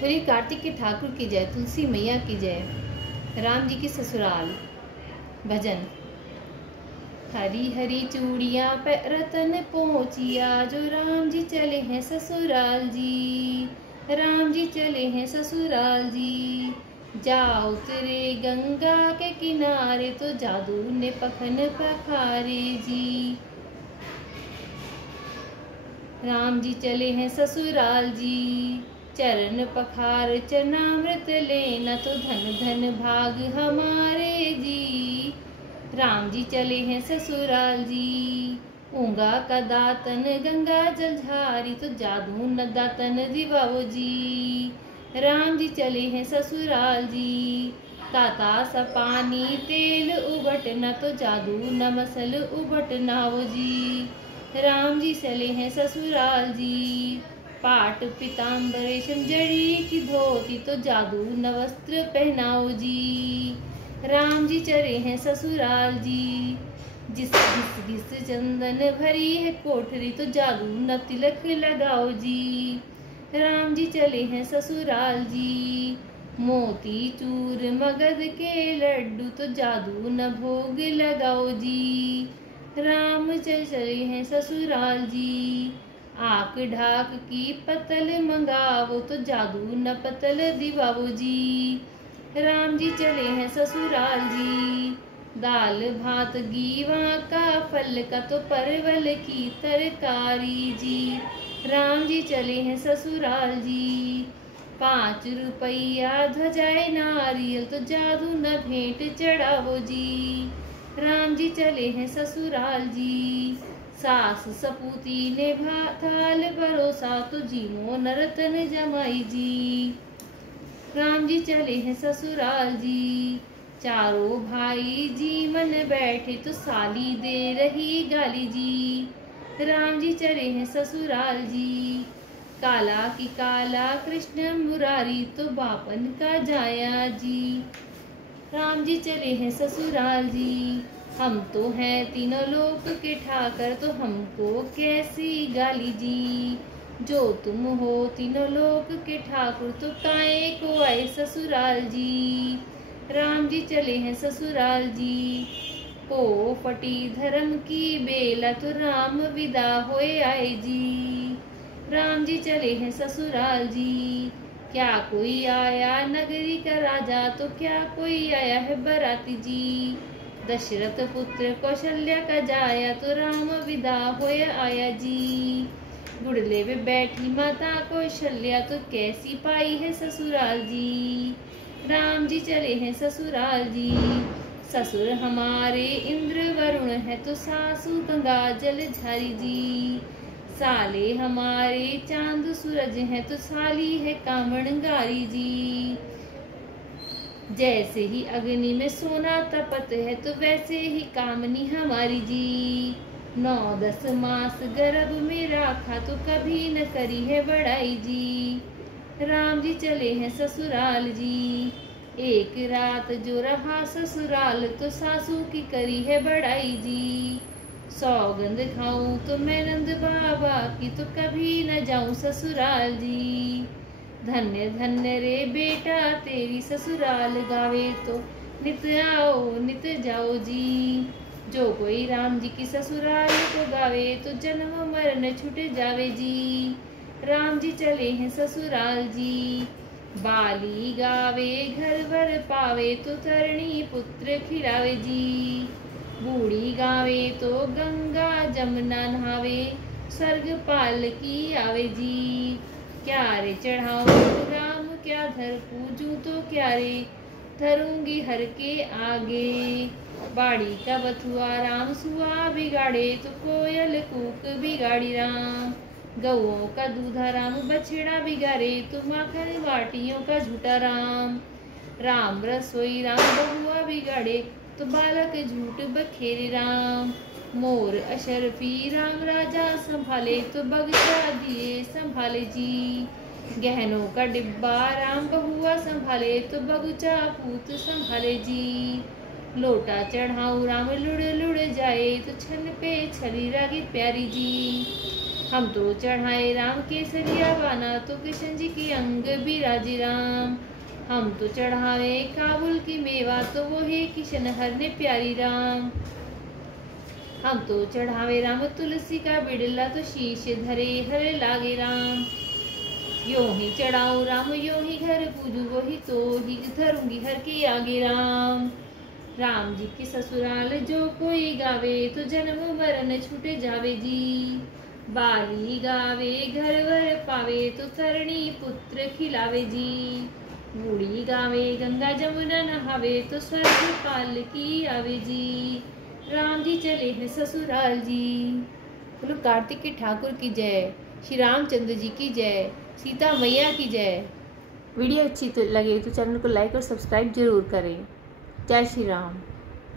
बोलिए कार्तिक के ठाकुर की जय, तुलसी मैया की जय, राम जी की ससुराल भजन। हरी हरी चूड़ियां पे रतन पहुंचिया, जो राम जी चले हैं ससुराल जी, राम जी चले हैं ससुराल जी। जाओ तेरे गंगा के किनारे, तो जादू ने पखन पखारे जी, राम जी चले हैं ससुराल जी। चरण पखार चरणामृत लेना, तो धन धन भाग हमारे जी, राम जी चले हैं ससुराल जी। ऊंगा का दातन गंगा जल झारी, तो जादू न दातन दिवाओ जी, राम जी चले हैं ससुराल जी। ताता सा पानी तेल उबटना, तो जादू न मसल उबटनाओ जी, राम जी चले हैं ससुराल जी। पाट पीताम्बर रेशम जड़ी की धोती, तो जादू न वस्त्र पहनाओ जी, राम जी चले हैं ससुराल जी। जिस घिस घिस चंदन भरी है कोठरी, तो जादू न तिलक लगाओ जी, राम जी चले हैं ससुराल जी। मोती चूर मगध के लड्डू, तो जादू न भोग लगाओ जी, राम चले हैं ससुराल जी। आक ढाक की पतल मंगावो, तो जादू न पतल दिवाओ जी, राम जी चले हैं ससुराल जी। दाल भात गीवा का फल का, तो परवल की तरकारी जी, राम जी चले हैं ससुराल जी। 5 रुपया ध्वजाए नारियल, तो जादू न भेंट चढ़ावो जी, राम जी चले हैं ससुराल जी। सास सपूती ने थाल परोसा, तो जीमो नरतन जमाई जी, राम जी चले हैं ससुराल जी। चारों भाई जी मन बैठे, तो साली दे रही गाली जी, राम जी चले हैं ससुराल जी। काला की काला कृष्ण मुरारी, तो बापन का जाया जी, राम जी चले हैं ससुराल जी। हम तो हैं तीनों लोक के ठाकर, तो हमको कैसी गाली जी, जो तुम हो तीनों लोक के ठाकुर, तो काहे को आए ससुराल जी, राम जी चले हैं ससुराल जी। को फटी धर्म की बेला, तो राम विदा होए आए जी, राम जी चले हैं ससुराल जी। क्या कोई आया नगरी का राजा, तो क्या कोई आया है बराती जी, दशरथ पुत्र कौशल्या का जाया, तो राम विदा होए आया जी। गुड़ले में बैठी माता कौशल्या, तो कैसी पाई है ससुराल जी, राम जी चले हैं ससुराल जी। ससुर हमारे इंद्र वरुण है, तो सासू गंगा जल झारी जी, साले हमारे चांद सूरज है, तो साली है कामणगारी जी। जैसे ही अग्नि में सोना तपत है, तो वैसे ही कामनी हमारी जी। 9-10 मास गर्भ में राखा, तो कभी न करी है बड़ाई जी, राम जी चले हैं ससुराल जी। एक रात जो रहा ससुराल, तो सासू की करी है बड़ाई जी। सौगंध खाऊं तो मैं नंद बाबा की, तो कभी न जाऊं ससुराल जी। धन्य धन्य रे बेटा तेरी ससुराल गावे, तो नित आओ नित जाओ जी। जो कोई राम जी की ससुराल को गावे, तो जन्म मरण छूट जावे जी, राम जी चले हैं ससुराल जी। बाली गावे घर वर पावे, तो तरणी पुत्र खिलावे जी। बूढ़ी गावे तो गंगा जमुना नहावे, स्वर्ग पाल की आवे जी। क्या रे चढ़ाऊं राम क्या धर पूजूं, तो क्या रे धरूंगी हर के आगे। बाड़ी का बथुआ राम सुआ बिगाड़े, तो कोयल कूक बिगाड़ी राम। गौओं का दूधा राम बछड़ा बिगाड़े, तो माखन बाटियों का झूठा राम। राम रसोई राम बहुआ बिगाड़े, तो बालक झूठ बखेरे राम। मोर अशरफी राम राजा संभाले, तो बगीचा दिए संभाले जी। गहनों का डिब्बा राम बहुआ संभाले, तो बगीचा पूत संभाले जी। लोटा चढ़ाऊं राम लुढ़ लुढ़ जाए, तो छन पे छली रागी प्यारी जी। हम तो चढ़ाए राम केसरिया बाना, तो कृष्ण जी की अंग बिराजी राम। हम तो चढ़ावे काबुल की मेवा, तो वो है किशन हर ने प्यारी राम। हम तो चढ़ावे राम तुलसी का बिड़ला, तो शीश धरे हर लागे राम। यो ही चढ़ाऊं राम यो ही घर पूजू, वो ही तो ही धरूंगी हर के आगे राम। राम जी की ससुराल जो कोई गावे, तो जन्म मरण छूटे जावे जी। बाली गावे घर वर पावे, तो तरणी पुत्र खिलावे जी। बूढ़ी गावे गंगा जमुना नहावे, तो स्वर्ग काल की आवे जी। राम जी चले हैं ससुराल जी। बोलो कार्तिक के ठाकुर की जय, श्री रामचंद्र जी की जय, सीता मैया की जय। वीडियो अच्छी तो लगे तो चैनल को लाइक और सब्सक्राइब जरूर करें। जय श्री राम।